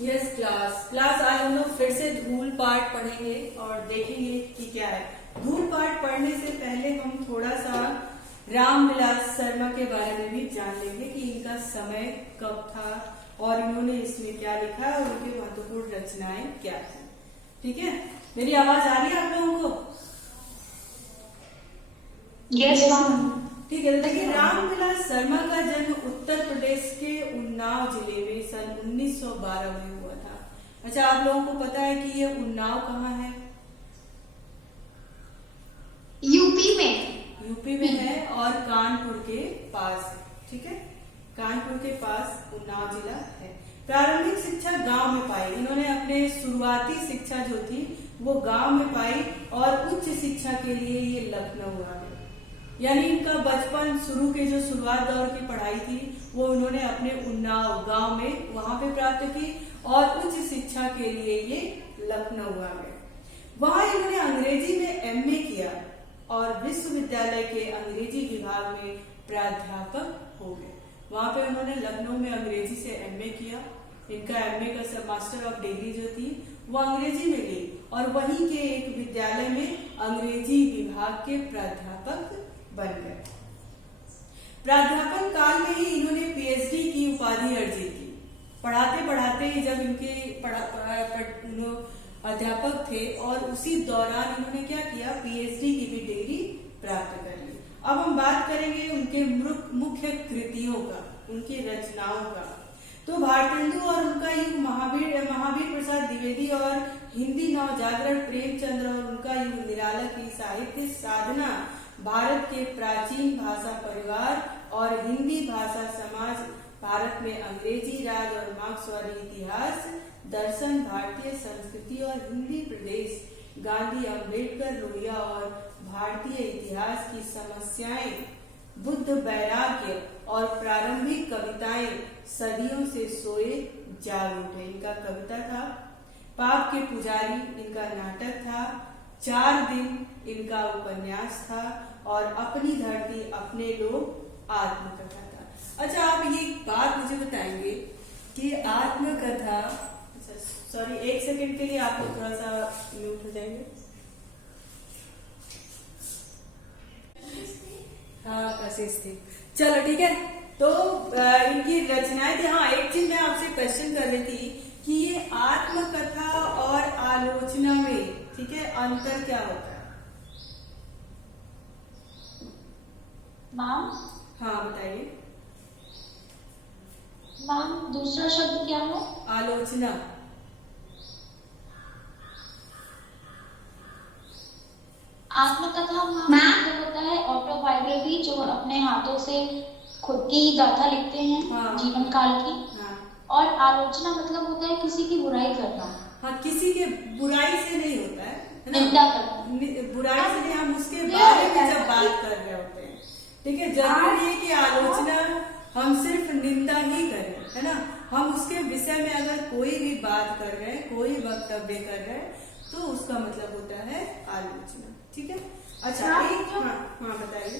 Yes class आज हम लोग फिर से धूल पाठ पढ़ेंगे और देखेंगे कि क्या है। धूल पाठ पढ़ने से पहले हम थोड़ा सा रामविलास शर्मा के बारे में भी जान लेंगे कि इनका समय कब था और इन्होंने इसमें क्या लिखा है और उनकी महत्वपूर्ण रचनाएं क्या थी। ठीक है, मेरी आवाज आ रही है आप लोगों को? यस ठीक है, तो देखिए रामविलास शर्मा का जन्म उत्तर प्रदेश के उन्नाव जिले में सन 1912 में हुआ था। अच्छा, आप लोगों को पता है कि ये उन्नाव कहाँ है? यूपी में। यूपी में है और कानपुर के पास है। ठीक है, कानपुर के पास उन्नाव जिला है। प्रारंभिक शिक्षा गांव में पाई। इन्होंने अपने शुरुआती शिक्षा जो थी वो गांव में पाई और उच्च शिक्षा के लिए ये लखनऊ आ गए। यानी इनका बचपन शुरू के जो शुरुआत दौर की पढ़ाई थी वो उन्होंने अपने उन्नाव गांव में वहां पे प्राप्त की और उच्च शिक्षा के लिए ये लखनऊ आ गए। वहां इन्होंने अंग्रेजी में एमए किया और विश्वविद्यालय के अंग्रेजी विभाग में प्राध्यापक हो गए। वहां पे उन्होंने लखनऊ में अंग्रेजी से एमए किया। इनका एमए का सब मास्टर ऑफ डिग्री जो थी वो अंग्रेजी में ली और वहीं के एक विद्यालय में अंग्रेजी विभाग के प्राध्यापक बन गए। प्राध्यापन काल में ही इन्होंने पीएचडी की उपाधि अर्जित की। पढ़ाते पढ़ाते जब इनके अध्यापक थे और उसी दौरान इन्होंने क्या किया, पीएचडी की भी डिग्री प्राप्त कर ली। अब हम बात करेंगे उनके मुख्य कृतियों का, उनकी रचनाओं का। तो भारतेंदु और उनका युग, महावीर प्रसाद द्विवेदी और हिंदी नवजागरण प्रेमचंद्र और उनका युग निराला की साहित्य साधना, भारत के प्राचीन भाषा परिवार और हिंदी भाषा समाज, भारत में अंग्रेजी राज और मार्क्सवादी इतिहास, दर्शन, भारतीय संस्कृति और हिंदी प्रदेश, गांधी, अम्बेडकर, लोहिया और भारतीय इतिहास की समस्याएं, बुद्ध, वैराग्य और प्रारंभिक कविताएं, सदियों से सोए जाग उठे इनका कविता था। पाप के पुजारी इनका नाटक था। 4 दिन इनका उपन्यास था और अपनी धरती अपने लोग आत्मकथा था। अच्छा, आप ये बात मुझे बताएंगे कि आत्मकथा, सॉरी 1 सेकंड के लिए आप लोग थोड़ा सा म्यूट हो जाएंगे। हाँ, आशीष थी। चलो ठीक है, तो इनकी रचनाएं थी। हाँ, एक चीज मैं आपसे क्वेश्चन कर रही थी कि ये आत्मकथा और आलोचना में, ठीक है, अंतर क्या होता है? मैम? हाँ बताइए। मैम, दूसरा शब्द क्या है? आलोचना। आत्मकथा मतलब होता है ऑटोबायोग्राफी, जो अपने हाथों से खुद की गाथा लिखते हैं। हाँ। जीवन काल की। हाँ। और आलोचना मतलब होता है किसी की बुराई करना। हाँ, किसी के बुराई से नहीं होता है ना? निंदा करना। बुराई से नहीं, हम उसके बारे में जब बात कर रहे होते हैं। ठीक है, जरूरी है कि आलोचना हम सिर्फ निंदा ही करें, है ना? हम उसके विषय में अगर कोई भी बात कर रहे हैं, कोई वक्तव्य कर रहे हैं, तो उसका मतलब होता है आलोचना। ठीक है, अच्छा हाँ बताइए।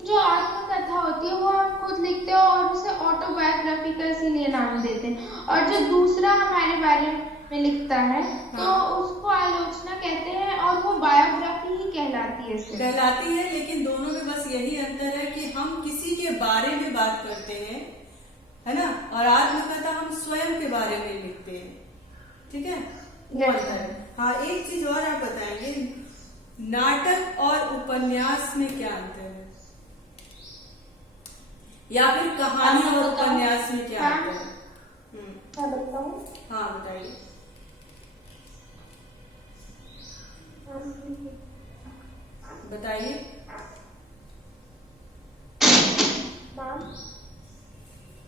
जो आत्मकथा होती है वो हम खुद लिखते हैं और उसे ऑटोबायोग्राफी का इसीलिए नाम देते हैं। और जो दूसरा हमारे बारे में लिखता है तो उसको आलोचना कहते हैं और वो बायोग्राफी ही कहलाती है। लेकिन दोनों में बस यही अंतर है कि हम किसी के बारे में बात करते हैं, है ना, और आत्मकथा हम स्वयं के बारे में लिखते हैं। ठीक है, वो अंतर है। हाँ, एक चीज और आप बताएंगे, नाटक और उपन्यास में क्या अंतर है, या फिर कहानी और उपन्यास में क्या अंतर है? मैं बताऊं? हाँ बताइए। बताइए।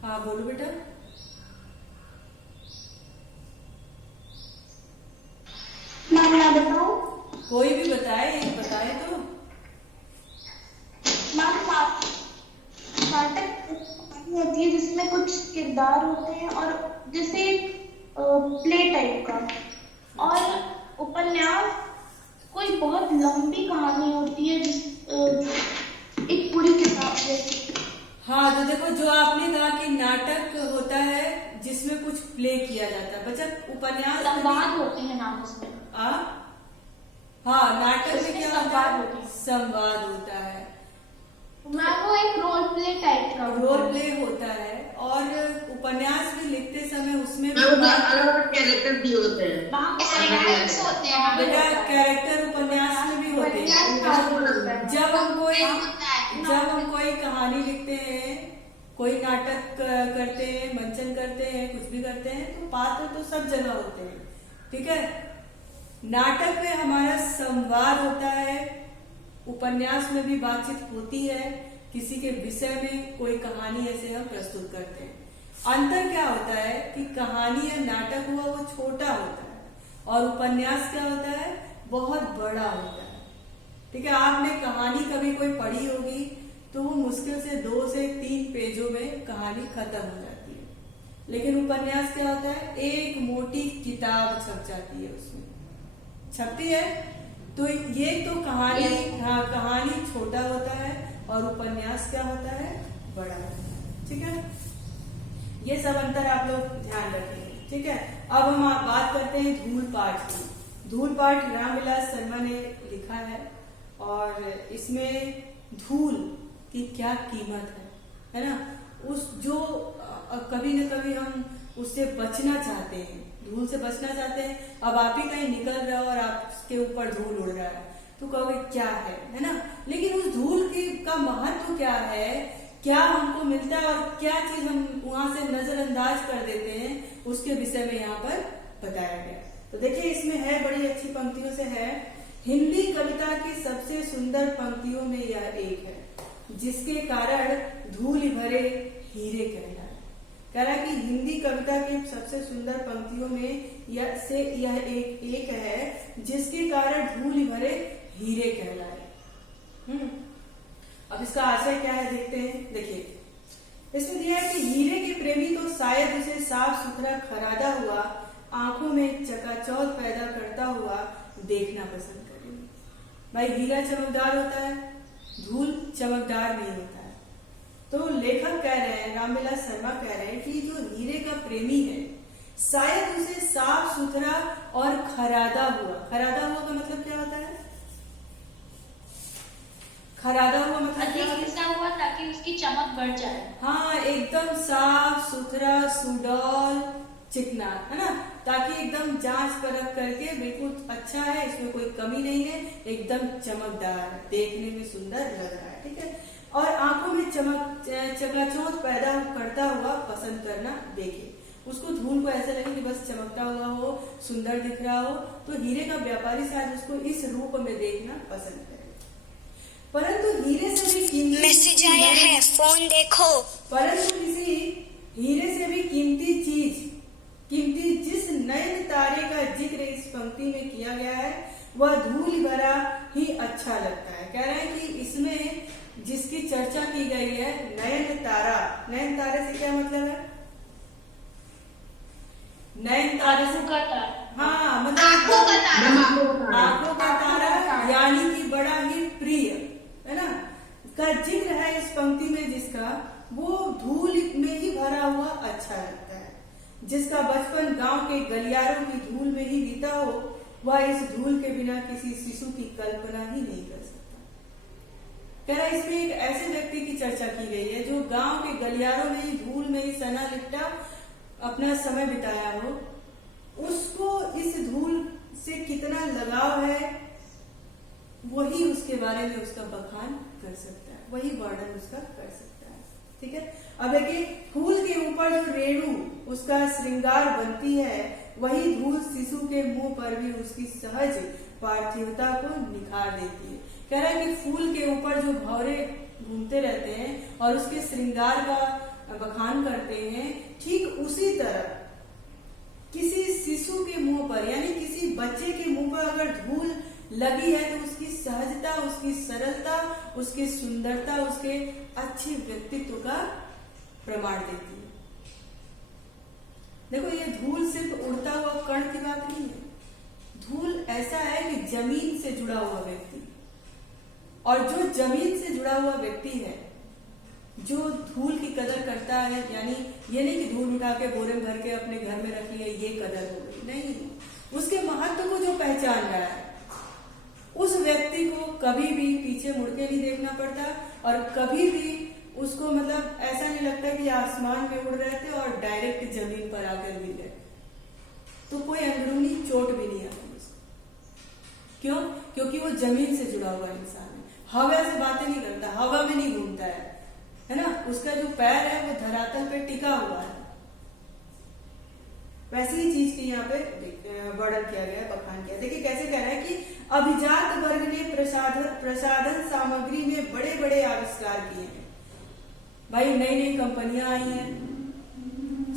हाँ बोलो बेटा। मैं बताऊं? कोई भी बताए, एक बताए तो। नाटक होती है जिसमें कुछ किरदार होते हैं और जैसे प्ले टाइप का, और उपन्यास कोई बहुत लंबी कहानी होती है जिस एक पूरी किताब जैसी। हाँ, तो देखो, जो आपने कहा कि नाटक होता है जिसमें कुछ प्ले किया जाता है। बच्चा उपन्यास में संवाद होते हैं नाम उसमें। हाँ, नाटक में उसमें क्या संवाद होता है? संवाद होता है, मैम वो एक रोल प्ले टाइप का रोल प्ले होता है। और उपन्यास भी लिखते समय उसमें भी अलग अलग कैरेक्टर भी होते हैं। वहाँ कैरेक्टर्स होते हैं। बेटा कैरेक्टर उपन्यास में भी होते हैं। जब हम कोई कहानी लिखते हैं, कोई नाटक करते हैं, मंचन करते हैं, कुछ भी करते हैं, तो पात्र तो सब जगह होते हैं, ठीक है। नाटक में हमारा संवाद होता है, उपन्यास में भी बातचीत होती है, किसी के विषय में कोई कहानी ऐसे हम प्रस्तुत करते हैं। अंतर क्या होता है कि कहानी या नाटक हुआ वो छोटा होता है और उपन्यास क्या होता है, बहुत बड़ा होता है, ठीक है। आपने कहानी कभी कोई पढ़ी होगी तो वो मुश्किल से 2 से 3 पेजों में कहानी खत्म हो जाती है, लेकिन उपन्यास क्या होता है, एक मोटी किताब छप जाती है, उसमें छपती है। तो ये तो कहानी, हाँ, कहानी छोटा होता है और उपन्यास क्या होता है, बड़ा होता है, ठीक है। ये सब अंतर आप लोग ध्यान रखेंगे, ठीक है। अब हम बात करते हैं धूल पाठ की। धूल पाठ रामविलास शर्मा ने लिखा है और इसमें धूल की क्या कीमत है ना। उस जो कभी न कभी हम उससे बचना चाहते हैं, धूल से बचना चाहते हैं। अब आप ही कहीं निकल रहे हो और आपके ऊपर धूल उड़ रहा है तो कहोगे क्या है ना। लेकिन उस धूल का महत्व क्या है, क्या हमको मिलता है और क्या चीज हम वहां से नजरअंदाज कर देते हैं, उसके विषय में यहाँ पर बताया गया। तो देखिए इसमें है, बड़ी अच्छी पंक्तियों से है। हिंदी कविता की सबसे सुंदर पंक्तियों में यह एक है, जिसके कारण धूल भरे हीरे कहलाए। कह रहा है कि हिंदी कविता की सबसे सुंदर पंक्तियों में यह एक है, जिसके कारण धूल भरे हीरे कहलाए। अब इसका आशय क्या है देखते हैं। देखिए इसमें दिया है कि हीरे के प्रेमी तो शायद उसे साफ सुथरा खरादा हुआ, आंखों में चकाचौंध पैदा करता हुआ देखना पसंद करेंगे। भाई हीरा चमकदार होता है, धूल चमकदार नहीं होता है। तो लेखक कह रहे हैं, रामविलास शर्मा कह रहे हैं कि जो हीरे का प्रेमी है शायद उसे साफ सुथरा और खरादा हुआ। खरादा हुआ का मतलब क्या होता है? खरादा हुआ मतलब क्या अधिक घिसा हुआ ताकि उसकी चमक बढ़ जाए। हाँ, एकदम साफ सुथरा, सुडौल, चिकना, है ना, ताकि एकदम जांच परख करके बिल्कुल अच्छा है, इसमें कोई कमी नहीं है, एकदम चमकदार, देखने में सुंदर लग रहा है, ठीक है। और आंखों में चकाचौंध पैदा करता हुआ पसंद करना देखे। उसको धूल को ऐसा लगे कि बस चमकता हुआ हो, सुंदर दिख रहा हो, तो हीरे का व्यापारी शायद उसको इस रूप में देखना पसंद करे। परंतु हीरे से भी कीमती मैसेज आया है, फोन देखो। परंतु किसी हीरे से भी कीमती जिस नयन तारे का जिक्र इस पंक्ति में किया गया है वह धूल भरा ही अच्छा लगता है। कह रहे हैं कि इसमें जिसकी चर्चा की गई है नयन तारा, नयन तारे से क्या मतलब है? नयन तारे से हाँ, मतलब आंखों का तारा, यानी कि बड़ा ही प्रिय, है ना, का जिक्र है इस पंक्ति में, जिसका वो धूल में ही भरा हुआ अच्छा लगता है। जिसका बचपन गांव के गलियारों की धूल में ही बीता हो, वह इस धूल के बिना किसी शिशु की कल्पना ही नहीं कर सकता। कह रहा है इसमें एक ऐसे व्यक्ति की चर्चा की गई है जो गांव के गलियारों में ही, धूल में ही सना लिपटा अपना समय बिताया हो, उसको इस धूल से कितना लगाव है, वही उसके बारे में उसका बखान कर सकता है, वही वर्णन उसका कर सकता है, ठीक है। अब देखिए, फूल के ऊपर जो रेणु उसका श्रृंगार बनती है, वही धूल शिशु के मुंह पर भी उसकी सहज पार्थिवता को निखार देती है। कह रहा है कि फूल के ऊपर जो भौरे घूमते रहते हैं और उसके श्रृंगार का बखान करते हैं, ठीक उसी तरह किसी शिशु के मुंह पर, यानी किसी बच्चे के मुंह पर अगर धूल लगी है तो उसकी सहजता, उसकी सरलता, उसकी सुंदरता, उसके अच्छे व्यक्तित्व का प्रमाण देती है। देखो, ये धूल सिर्फ उड़ता हुआ कण की बात नहीं है। धूल ऐसा है कि जमीन से जुड़ा हुआ व्यक्ति, और जो जमीन से जुड़ा हुआ व्यक्ति है जो धूल की कदर करता है, यानी ये नहीं कि धूल उठा के बोरे में भर के अपने घर में रख लिया ये कदर हो गई, नहीं, उसके महत्व को जो पहचान रहा है उस व्यक्ति को कभी भी पीछे मुड़ के नहीं देखना पड़ता और कभी भी उसको मतलब ऐसा नहीं लगता कि आसमान में उड़ रहे थे और डायरेक्ट जमीन पर आकर गिर गए, तो कोई अंदरूनी चोट भी नहीं आती उसको। क्यों? क्योंकि वो जमीन से जुड़ा हुआ इंसान है, हवा से बातें नहीं करता, हवा में नहीं घूमता है ना, उसका जो पैर है वो धरातल पे टिका हुआ है। वैसी ही चीज की यहाँ पे वर्णन किया गया है, बखान किया। देखिए कैसे कह रहा है कि अभिजात वर्ग ने प्रसाधन सामग्री में बड़े बड़े आविष्कार किए हैं। भाई नई नई कंपनियां आई हैं,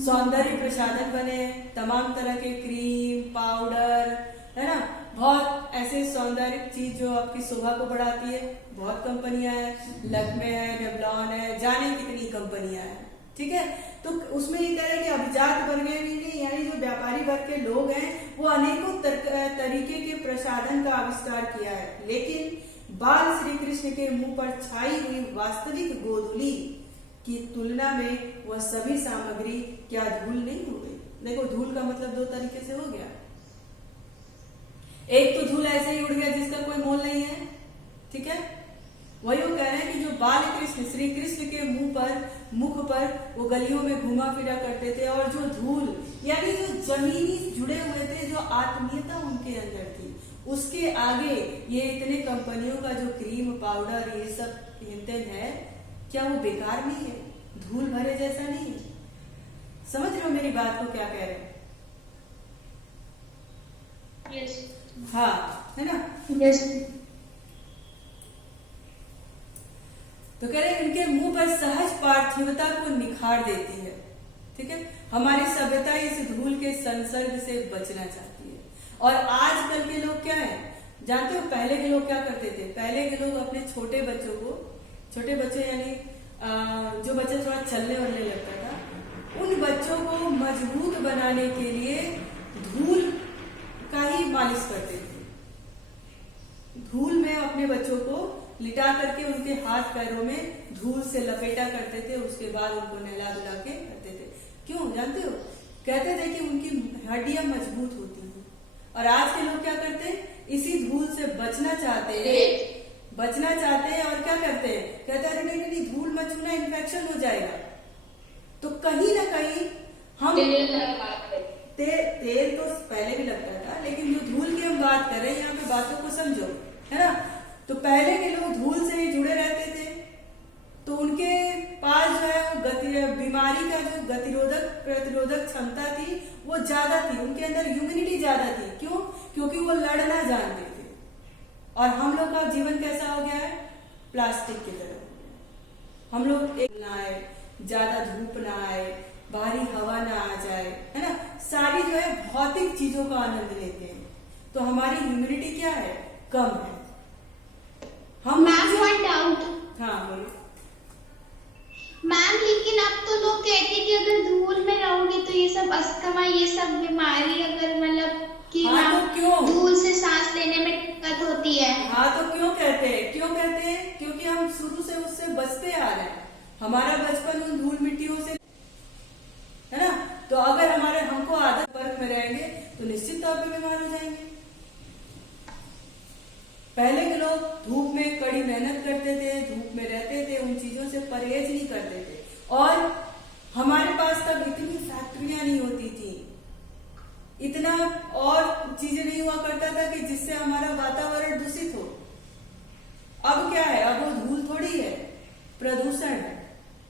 सौंदर्य प्रसाधन बने हैं, तमाम तरह के क्रीम, पाउडर, है ना, बहुत ऐसे सौंदर्य चीज जो आपकी शोभा को बढ़ाती है, बहुत कंपनियां हैं, लक्मे है, रेवलॉन है, जाने कितनी कंपनियां हैं, ठीक है। तो उसमें ये कह रहे हैं कि अभिजात वर्ग में यानी जो व्यापारी वर्ग के लोग हैं वो अनेकों तरीके के प्रसाधन का आविष्कार किया है, लेकिन बाल श्री कृष्ण के मुंह पर छाई हुई वास्तविक गोधूली की तुलना में वह सभी सामग्री क्या धूल नहीं हो गई। देखो धूल का मतलब दो तरीके से हो गया, एक तो धूल ऐसे ही उड़ गया जिसका कोई मोल नहीं है, ठीक है, वही वो कह रहे हैं कि जो बाल कृष्ण श्री कृष्ण के मुख पर वो गलियों में घुमा फिरा करते थे और जो धूल यानी जो जमीनी जुड़े हुए थे, जो आत्मीयता उनके अंदर थी, उसके आगे ये इतने कंपनियों का जो क्रीम पाउडर ये सब हिंतन है, क्या वो बेकार नहीं है, धूल भरे जैसा नहीं है? समझ रहे हो मेरी बात को क्या कह रहे हैं? यस। हाँ, है ना? यस। तो कह रहे हैं इनके मुंह पर सहज पार्थिवता को निखार देती है, ठीक है। हमारी सभ्यता इस धूल के संसर्ग से बचना चाहती है। और आजकल के लोग क्या है जानते हो, पहले के लोग क्या करते थे? पहले के लोग अपने छोटे बच्चों को, छोटे बच्चे यानी जो बच्चा थोड़ा चलने वलने लगता था, उन बच्चों को मजबूत बनाने के लिए धूल का ही मालिश करते थे। धूल में अपने बच्चों को लिटा करके उनके हाथ पैरों में धूल से लपेटा करते थे, उसके बाद उनको नहला धुला के करते थे। क्यों जानते हो? कहते थे कि उनकी हड्डियां मजबूत होती हैं। और आज के लोग क्या करते हैं? इसी धूल से बचना चाहते हैं और क्या करते हैं? कहते हैं नहीं नहीं धूल मत छूना, इन्फेक्शन हो जाएगा। तो कहीं ना कहीं हम तेल तो पहले भी लगता था, लेकिन जो धूल की हम बात कर रहे हैं यहाँ पे बातों को समझो, है ना। तो पहले के लोग धूल से ही जुड़े रहते थे, तो उनके पास जो है वो बीमारी का जो प्रतिरोधक क्षमता थी वो ज्यादा थी, उनके अंदर इम्यूनिटी ज्यादा थी। क्यों? क्योंकि वो लड़ना जानते थे। और हम लोग का जीवन कैसा हो गया है? प्लास्टिक की तरह। हम लोग एक ना आए, ज्यादा धूप ना आए, बाहरी हवा ना आ जाए, है ना, सारी जो है भौतिक चीजों का आनंद लेते हैं, तो हमारी इम्यूनिटी क्या है? कम है। हम मैम वन डाउट। हाँ बोलो मैम, लेकिन अब तो लोग कहते हैं कि अगर धूल में रहोगे तो ये सब अस्थमा, ये सब बीमारी अगर मतलब कि हाँ, तो क्यों? धूल से सांस लेने में दिक्कत होती है। हाँ तो क्यों कहते हैं? क्योंकि हम शुरू से उससे बचते आ रहे हैं। हमारा बचपन उन धूल मिट्टियों से, है ना। तो अगर हमको आदत वर्ग में रहेंगे तो निश्चित तौर पे बीमार हो जाएंगे। पहले के लोग धूप में कड़ी मेहनत करते थे, धूप में रहते थे, उन चीजों से परहेज नहीं करते थे, और हमारे पास तब इतनी फैक्ट्रियां नहीं होती थी, इतना और चीजें नहीं हुआ करता था कि जिससे हमारा वातावरण दूषित हो। अब क्या है? अब वो धूल थोड़ी है, प्रदूषण है।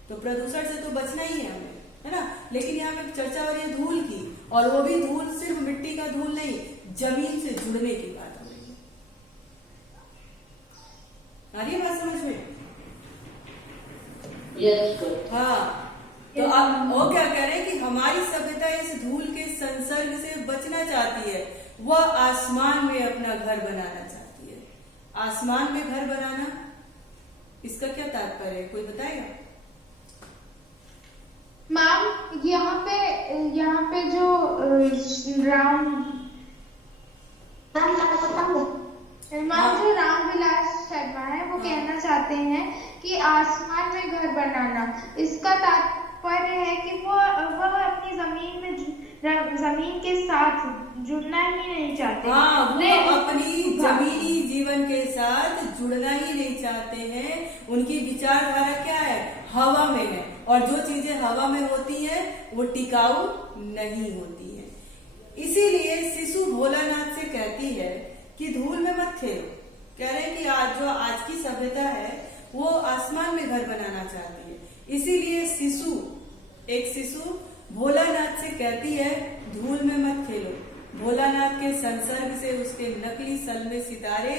तो प्रदूषण से तो बचना ही है हमें, है ना। लेकिन यहाँ पे चर्चा हो रही है धूल की, और वो भी धूल सिर्फ मिट्टी का धूल नहीं, जमीन से जुड़ने की बात हो रही है। आ रही है बात समझ में? हाँ, तो अब वो क्या कह रहे हैं कि हमारी सभ्यता इस धूल के संसर्ग से बचना चाहती है, वह आसमान में अपना घर बनाना चाहती है। आसमान में घर बनाना, इसका क्या तात्पर्य है? कोई बताएगा? मैम यहाँ पे जो रामविलास शर्मा है वो कहना चाहते हैं कि आसमान में घर बनाना। इसका तात्पर्य है कि वह अपनी जमीन के साथ जुड़ना ही नहीं चाहते। हाँ, वो अपनी जमीनी जीवन के साथ जुड़ना ही नहीं चाहते हैं। उनकी विचारधारा क्या है? हवा में है, और जो चीजें हवा में होती हैं वो टिकाऊ नहीं होती हैं। इसीलिए शिशु भोलानाथ से कहती है कि धूल में मत खेलो। कह रहे हैं कि आज की सभ्यता है वो आसमान में घर बनाना चाहती है। इसीलिए एक शिशु भोलानाथ से कहती है धूल में मत खेलो। भोलानाथ के संसर्ग से उसके नकली सलमे सितारे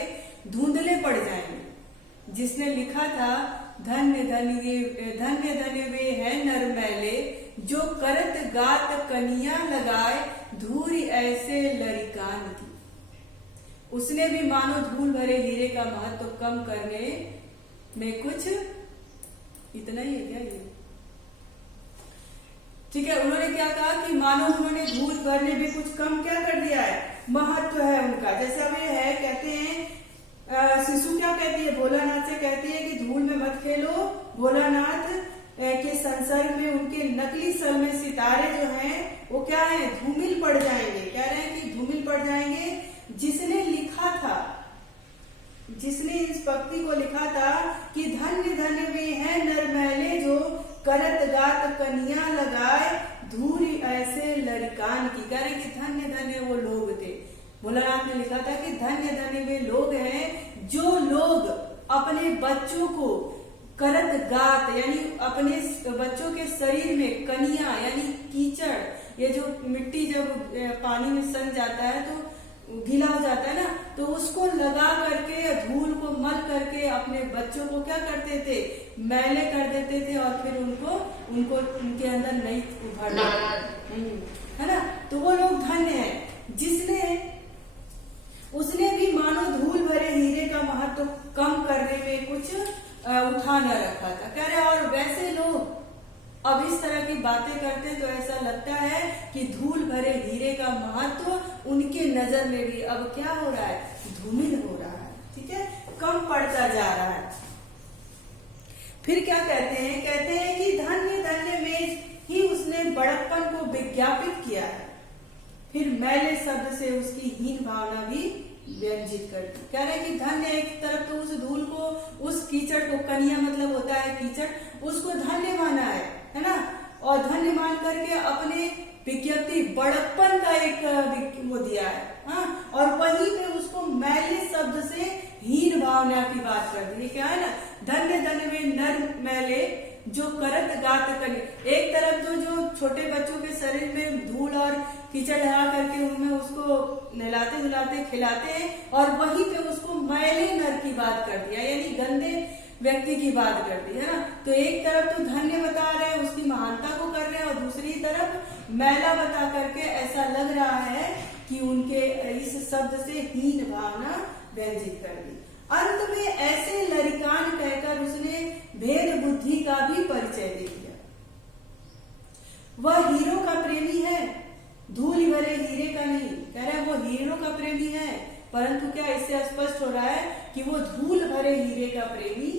धुंधले पड़ जाएंगे। जिसने लिखा था धन्य धन्य वे है नर मैले, जो करत गात कनिया लगाए धूरी ऐसे लरिकान की। उसने भी मानो धूल भरे हीरे का महत्व कम करने में कुछ इतना ही है क्या ये? ठीक है, उन्होंने क्या कहा कि मानो उन्होंने धूल भरने भी कुछ कम क्या कर दिया है, महत्व है उनका। जैसे अब ये है, कहते हैं शिशु क्या कहती है, भोलानाथ से कहती है कि धूल में मत खेलो। भोलानाथ के संसर्ग में उनके नकली सलमे सितारे जो हैं वो क्या है, धूमिल पड़ जाएंगे। कह रहे हैं कि धूमिल पड़ जाएंगे। जिसने लिखा था, जिसने इस पंक्ति को लिखा था कि धन्य धन्य वे हैं नर मैले, जो करत गात कनिया लगाए धूरी ऐसे लड़कान की। कह रहे कि धन्य धन्य वो लोग थे। भोलानाथ ने लिखा था कि धन्य धन्य वे लोग हैं जो लोग अपने बच्चों को करत गात यानी अपने बच्चों के शरीर में कनिया यानी कीचड़, ये जो मिट्टी जब पानी में सन जाता है तो गीला हो जाता है ना, तो उसको लगा करके या धूल को मल करके अपने बच्चों को क्या करते थे, मैले कर देते थे और फिर उनको उनके अंदर नहीं उभरना, है ना। तो वो लोग धन्य हैं जिसने उसने भी मानो धूल भरे हीरे का महत्व कम करने में कुछ उठा न रखा था। कह रहे और वैसे लोग अब इस तरह की बातें करते हैं तो ऐसा लगता है कि धूल भरे हीरे का महत्व उनके नजर में भी अब क्या हो रहा है, धूमिल हो रहा है। ठीक है, कम पड़ता जा रहा है। फिर क्या कहते हैं, कहते हैं कि धन्य धन्य में ही उसने बड़प्पन को विज्ञापित किया है। फिर मैले शब्द से उसकी हीन भावना भी व्यंजित कर दी। कह रहे हैं कि धन्य एक तरफ तो उस धूल को, उस कीचड़ को, कनिया मतलब होता है कीचड़, उसको धन्य माना है ना, और धन्य मान करके अपने विज्ञप्ति बड़प्पन का एक वो दिया है। हाँ, और वहीं पे उसको मैले शब्द से हीन भावना की बात कर दी। क्या है ना, धन्य धन्य में नर मैले जो करत गात कनिया। एक तरफ जो छोटे बच्चों के शरीर में धूल और कीचड़ लगा करके उनमें उसको नहलाते धुलाते खिलाते हैं, और वहीं पे उसको मैले नर की बात कर दिया, यानी गंदे व्यक्ति की बात कर दी, है ना। तो एक तरफ तो धन्य बता रहे हैं, उसकी महानता को कर रहे हैं, और दूसरी तरफ मैला बता करके ऐसा लग रहा है कि उनके इस शब्द से हीन भावना व्यंजित कर दी। अंत में ऐसे लरिकान कहकर उसने भेद बुद्धि का भी परिचय दे दिया। वह हीरो का प्रेमी है, धूल भरे हीरे का नहीं। कह रहा है वो हीरो का प्रेमी है, परंतु क्या इससे स्पष्ट हो रहा है कि वो धूल भरे हीरे का प्रेमी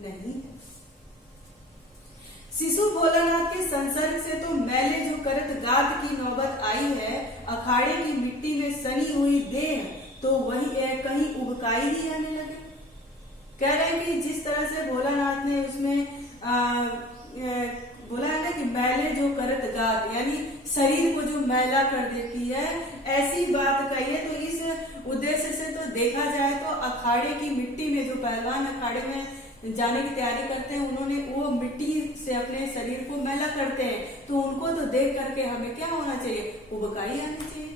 नहीं है। शिशु भोलानाथ के संसर्ग से तो मैले जो करत गात की नौबत आई है। अखाड़े की मिट्टी में सनी हुई देह तो वही कहीं उबकाई ही आने लगे। कह रहे हैं कि जिस तरह से भोलानाथ ने उसमें बोला है ना कि मैले जो करत गात यानी शरीर को जो मैला कर देती है, ऐसी बात कही है। तो इस उद्देश्य से तो देखा जाए तो अखाड़े की मिट्टी में जो पहलवान अखाड़े में जाने की तैयारी करते हैं, उन्होंने वो मिट्टी से अपने शरीर को मैला करते हैं, तो उनको तो देख करके हमें क्या होना चाहिए, उबकाई आनी चाहिए,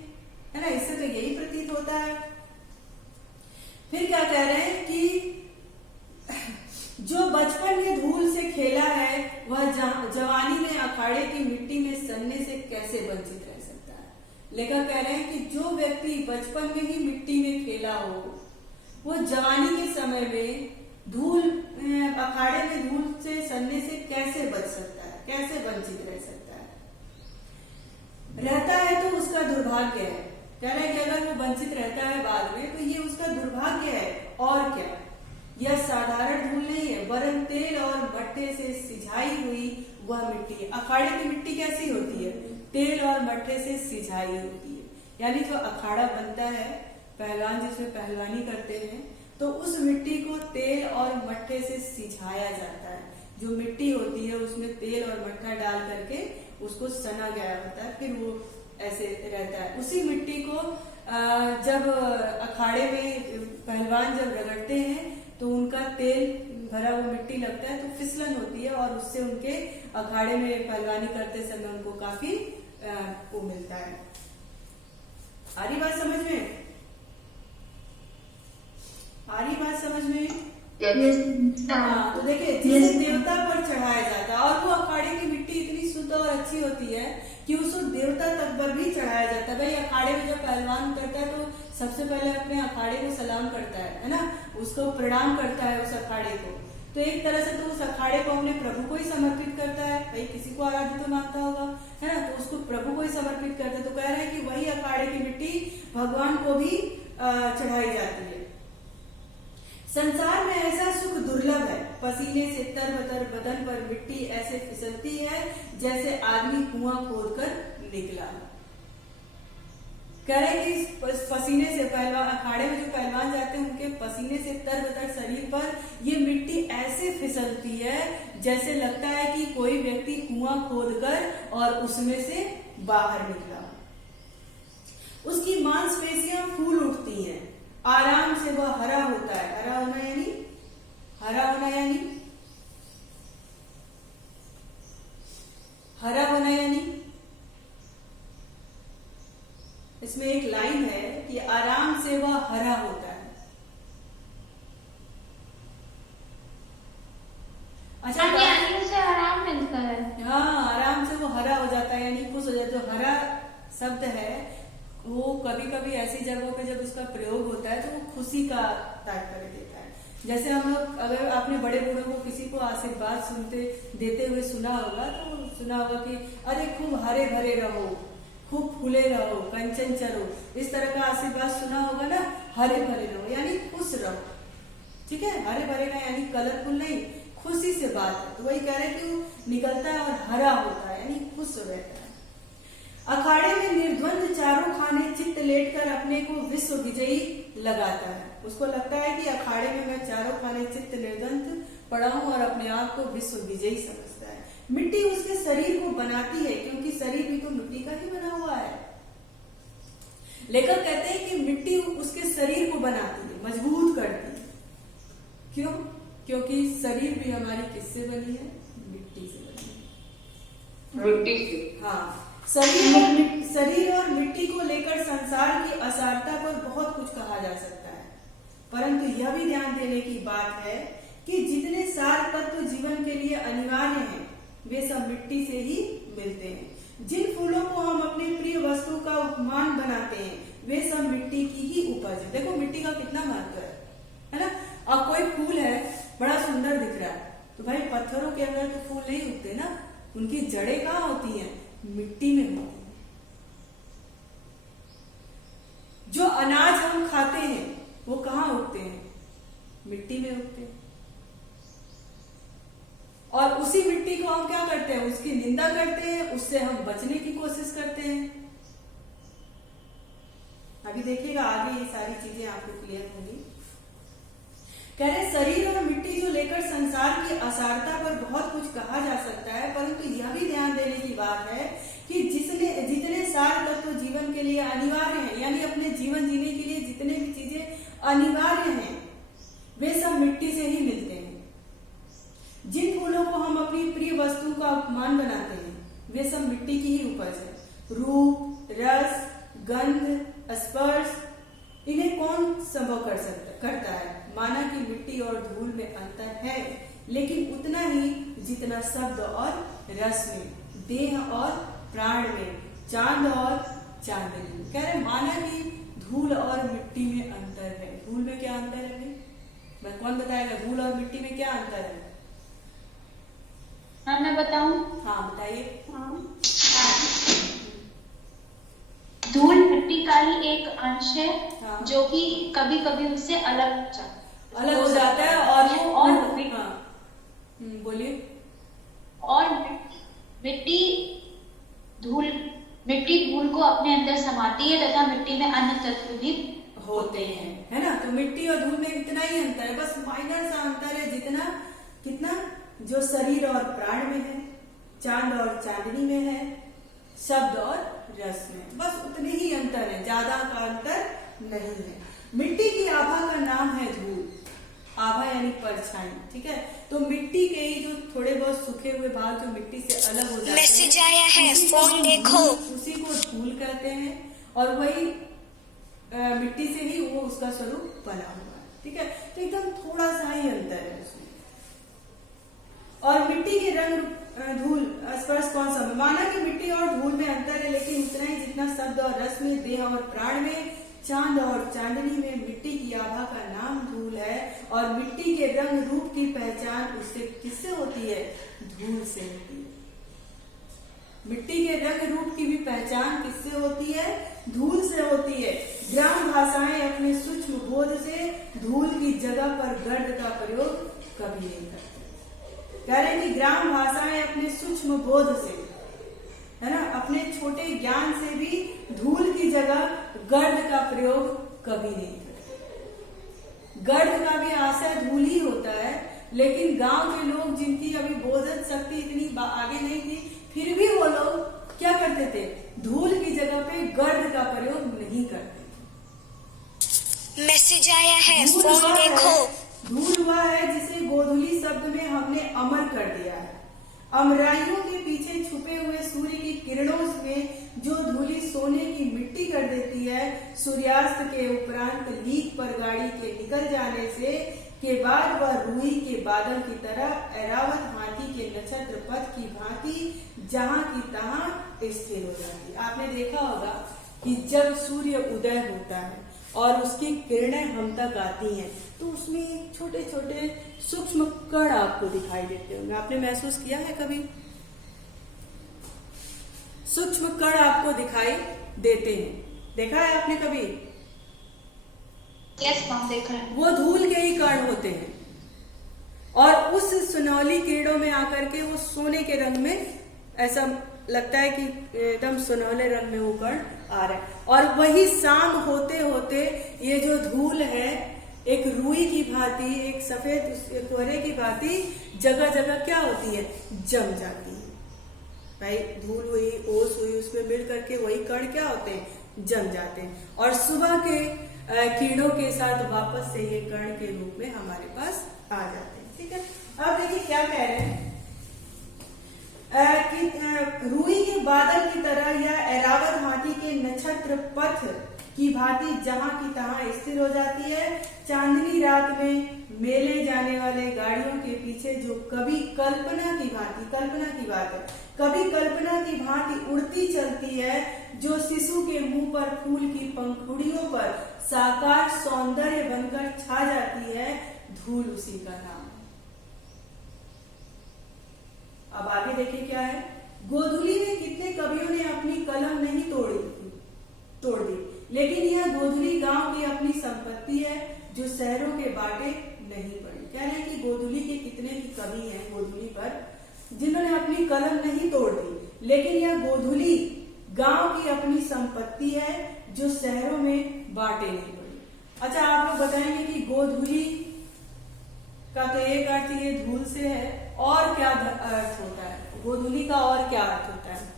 है ना। इससे तो यही प्रतीत होता है। फिर क्या कह रहे हैं कि जो बचपन में धूल से खेला है वह जवानी में अखाड़े की मिट्टी में सनने से कैसे वंचित रह सकता है। लेखक कह रहे हैं कि जो व्यक्ति बचपन में ही मिट्टी में खेला हो वो जवानी के समय में धूल अखाड़े में धूल से सनने से कैसे बच सकता है, कैसे वंचित रह सकता है। रहता है तो उसका दुर्भाग्य है। कह रहे हैं कि अगर वो वंचित रहता है बाद में तो ये उसका दुर्भाग्य है और क्या। यह साधारण धूल नहीं है, वरन तेल और मट्टे से सिंचाई हुई वह मिट्टी है। अखाड़े की मिट्टी कैसी होती है? तेल और मट्टे से सिंचाई होती है। यानी जो अखाड़ा बनता है, पहलवान जिसमें पहलवानी करते हैं, तो उस मिट्टी को तेल और मट्टे से सिंचाया जाता है। जो मिट्टी होती है उसमें तेल और मट्टा डाल करके उसको सना गया होता है, फिर वो ऐसे रहता है। उसी मिट्टी को जब अखाड़े में पहलवान जब रगड़ते हैं तो उनका तेल भरा वो मिट्टी लगता है, तो फिसलन होती है और उससे उनके अखाड़े में पहलवानी करते समय उनको काफी वो मिलता है। आ रही बात समझ में? आ रही बात समझ में? हाँ, तो देखिए जिसे देवता पर चढ़ाया जाता है, और वो अखाड़े की मिट्टी इतनी शुद्ध और अच्छी होती है कि उसको देवता तक पर भी चढ़ाया जाता है। भाई अखाड़े में जब पहलवान करता है तो सबसे पहले अपने अखाड़े को सलाम करता है ना, उसको प्रणाम करता है उस अखाड़े को। तो एक तरह से तो उस अखाड़े को अपने प्रभु को ही समर्पित करता है। भाई किसी को आराध्य तो मानता होगा, है ना, तो उसको प्रभु को ही समर्पित करता है। तो कह रहे हैं कि वही अखाड़े की मिट्टी भगवान को भी चढ़ाई जाती है। संसार में ऐसा सुख दुर्लभ है, पसीने से तरबतर बदन पर मिट्टी ऐसे फिसलती है जैसे आदमी कुआं खोदकर निकला। कह रहे कि पसीने से पहलवान, अखाड़े में जो पहलवान जाते हैं उनके पसीने से तरबतर शरीर पर ये मिट्टी ऐसे फिसलती है जैसे लगता है कि कोई व्यक्ति कुआं खोदकर और उसमें से बाहर निकला। उसकी मांसपेशियां फूल उठती हैं, आराम से वह हरा होता है। हरा होना यानी हरा होना यानी हरा होना यानी इसमें एक लाइन है कि आराम से वह हरा होता है। अच्छा, यानी उसे आराम मिलता है। हाँ, आराम से वो हरा हो जाता है यानी खुश हो जाता है। जो हरा शब्द है वो कभी कभी ऐसी जगहों पे जब उसका प्रयोग होता है तो वो खुशी का तात्पर्य देता है। जैसे हम लोग, अगर आपने बड़े बूढ़ों को किसी को आशीर्वाद देते हुए सुना होगा तो सुना होगा कि अरे खूब हरे भरे रहो, खूब फूले रहो, कंचन चरो, इस तरह का आशीर्वाद सुना होगा ना। हरे भरे रहो यानी खुश रहो, ठीक है। हरे भरे का यानी कलरफुल नहीं, खुशी से बात है। तो वही कह रहे हैं कि वो निकलता है और हरा होता है यानी खुश रहता है। अखाड़े में निर्द्वंद चारों खाने चित्त लेटकर अपने को विश्व विजयी लगाता है। उसको लगता है कि अखाड़े में मैं चारों खाने चित्त निर्द्वंद पड़ा हूं और अपने आप को विश्व विजयी समझता है। मिट्टी उसके शरीर को बनाती है क्योंकि शरीर भी तो मिट्टी का ही बना हुआ है। लेखक कहते हैं कि मिट्टी उसके शरीर को बनाती है, मजबूत करती है। क्यों? क्योंकि शरीर भी हमारी किससे बनी है? मिट्टी से बनी है। मिट्टी से। हाँ, शरीर और मिट्टी को लेकर संसार की असारता पर बहुत कुछ कहा जा सकता है, परंतु यह भी ध्यान देने की बात है कि जितने सार तत्व जीवन के लिए अनिवार्य हैं वे सब मिट्टी से ही मिलते हैं। जिन फूलों को हम अपनी प्रिय वस्तु का उपमान बनाते हैं वे सब मिट्टी की ही उपज है। देखो मिट्टी का कितना महत्व है ना। अब कोई फूल है बड़ा सुंदर दिख रहा है तो भाई पत्थरों के अंदर तो फूल नहीं उगते ना, उनकी जड़ें कहाँ होती हैं? मिट्टी में होती है। जो अनाज हम खाते हैं वो कहाँ उगते हैं? मिट्टी में उगते हैं। और उसी मिट्टी को हम क्या करते हैं? उसकी निंदा करते हैं, उससे हम बचने की कोशिश करते हैं। अभी देखिएगा आगे ये सारी चीजें आपको क्लियर होंगी। कह रहे शरीर और मिट्टी को लेकर संसार की असारता पर बहुत कुछ कहा जा सकता है, परंतु यह भी ध्यान देने की बात है कि जितने सार तत्व जीवन के लिए अनिवार्य हैं, यानी अपने जीवन जीने के लिए जितने भी चीजें अनिवार्य हैं वे सब मिट्टी से ही मिलते हैं। जिन फूलों को हम अपनी प्रिय वस्तु का उपमान बनाते हैं वे सब मिट्टी की ही उपज है। रूप, रस, गंध, स्पर्श, इन्हें कौन संभव करता है? माना कि मिट्टी और धूल में अंतर है, लेकिन उतना ही जितना शब्द और रस में, देह और प्राण में, चांद और चांदनी में। कह रहे माना कि धूल और मिट्टी में अंतर है। धूल में क्या अंतर है? मैं कौन बताएगा? धूल और मिट्टी में क्या अंतर है? हाँ मैं बताऊं? हाँ बताइए। धूल मिट्टी का ही एक अंश है हाँ। जो कि कभी कभी उससे अलग हो जाता है। अलग हो जाता है और वो और हाँ बोलिए। और मिट्टी धूल को अपने अंदर समाती है तथा मिट्टी में अन्य तत्व भी होते हैं, है ना। तो मिट्टी और धूल में इतना ही अंतर है, बस माइनर सा अंतर है, जितना कितना जो शरीर और प्राण में है, चांद और चांदनी में है, शब्द और रस में, बस उतने ही अंतर है, ज्यादा का अंतर नहीं है। मिट्टी की आभा का नाम है धूल। आभा यानी परछाई, ठीक है। तो मिट्टी के ही जो थोड़े बहुत सूखे हुए भाग जो मिट्टी से अलग हो जाते हैं, मैसेज आया है, फोन देखो। उसी को धूल कहते हैं और वही मिट्टी से ही वो उसका स्वरूप बना हुआ है, ठीक है। तो एकदम थोड़ा सा ही अंतर है उसमें। और मिट्टी के रंग धूल स्पर्श कौन सा, माना कि मिट्टी और धूल में अंतर है, लेकिन उतना ही जितना शब्द और रस में, देह और प्राण में, चांद और चांदनी में मिट्टी की आभा का नाम धूल है। और मिट्टी के रंग रूप की पहचान उससे किससे होती है, धूल से होती है। मिट्टी के रंग रूप की भी पहचान किससे होती है, धूल से होती है। ग्राम भाषाएं अपने सूक्ष्म बोध से धूल की जगह पर गर्द का प्रयोग कभी नहीं करते। कह रहे हैं कि ग्राम भाषाएं अपने सूक्ष्म बोध से, है ना, अपने छोटे ज्ञान से भी धूल की जगह गर्द का प्रयोग कभी नहीं करते। गर्द का भी आशय धूल ही होता है, लेकिन गांव के लोग जिनकी अभी बोधक शक्ति इतनी आगे नहीं थी, फिर भी वो लोग क्या करते थे, धूल की जगह पे गर्द का प्रयोग नहीं करते। मैसेज आया है, फोन देखो। धूल हुआ है जिसे गोधूली शब्द में हमने अमर कर दिया है। अमराइयों के पीछे छुपे हुए सूर्य की किरणों में जो धूली सोने की मिट्टी कर देती है, सूर्यास्त के उपरांत लीक पर गाड़ी के निकल जाने से के बाद वह रुई के बादल की तरह ऐरावत हाथी के नक्षत्र पथ की भांति जहां की तहां स्थिर हो जाती है। आपने देखा होगा कि जब सूर्य उदय होता है और उसकी किरणें हम तक आती हैं, तो उसमें छोटे छोटे सूक्ष्म कण आपको दिखाई देते होंगे। आपने महसूस किया है कभी? सूक्ष्म कण आपको दिखाई देते हैं, देखा है आपने कभी? यस मैम, देखा है। वो धूल के ही कण होते हैं और उस सुनहली किरणों में आकर के वो सोने के रंग में, ऐसा लगता है कि एकदम सुनहले रंग में वो कण आ रहा है। और वही शाम होते होते ये जो धूल है एक रुई की भांति, एक सफेद कोहरे की भांति जगह जगह क्या होती है, जम जाती है। भाई धूल हुई, ओस हुई, उसमें मिल करके वही कण क्या होते हैं, जम जाते हैं। और सुबह के कीड़ों के साथ वापस से ये कण के रूप में हमारे पास आ जाते हैं, ठीक है। अब देखिए क्या कह रहे हैं कि रुई के बादल की तरह या ऐरावत हाथी के नक्षत्र पथ की भांति जहां की तहां स्थिर हो जाती है। चांदनी रात में मेले जाने वाले गाड़ियों के पीछे जो कभी कल्पना की भांति, कल्पना की बात है, कभी कल्पना की भांति उड़ती चलती है, जो शिशु के मुंह पर फूल की पंखुड़ियों पर साकार सौंदर्य बनकर छा जाती है, धूल उसी का नाम है। अब आगे देखिए क्या है। गोधूली में कितने कवियों ने अपनी कलम नहीं तोड़ दी, लेकिन यह गोधूली गांव की अपनी संपत्ति है जो शहरों के बाटे नहीं पड़ी। कह रहे हैं कि गोधूली के कितने की कवि हैं गोधूली पर, जिन्होंने अपनी कलम नहीं तोड़ दी, लेकिन यह गोधूली गांव की अपनी संपत्ति है जो शहरों में बाटे नहीं पड़ी। अच्छा, आप लोग बताएंगे कि गोधूली का तो एक अर्थ ये धूल से है, और क्या अर्थ होता है गोधूली का, और क्या अर्थ होता है?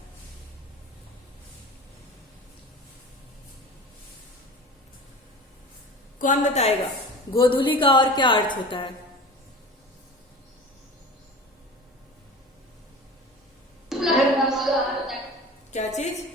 कौन बताएगा गोधूली का और क्या अर्थ होता है? क्या चीज?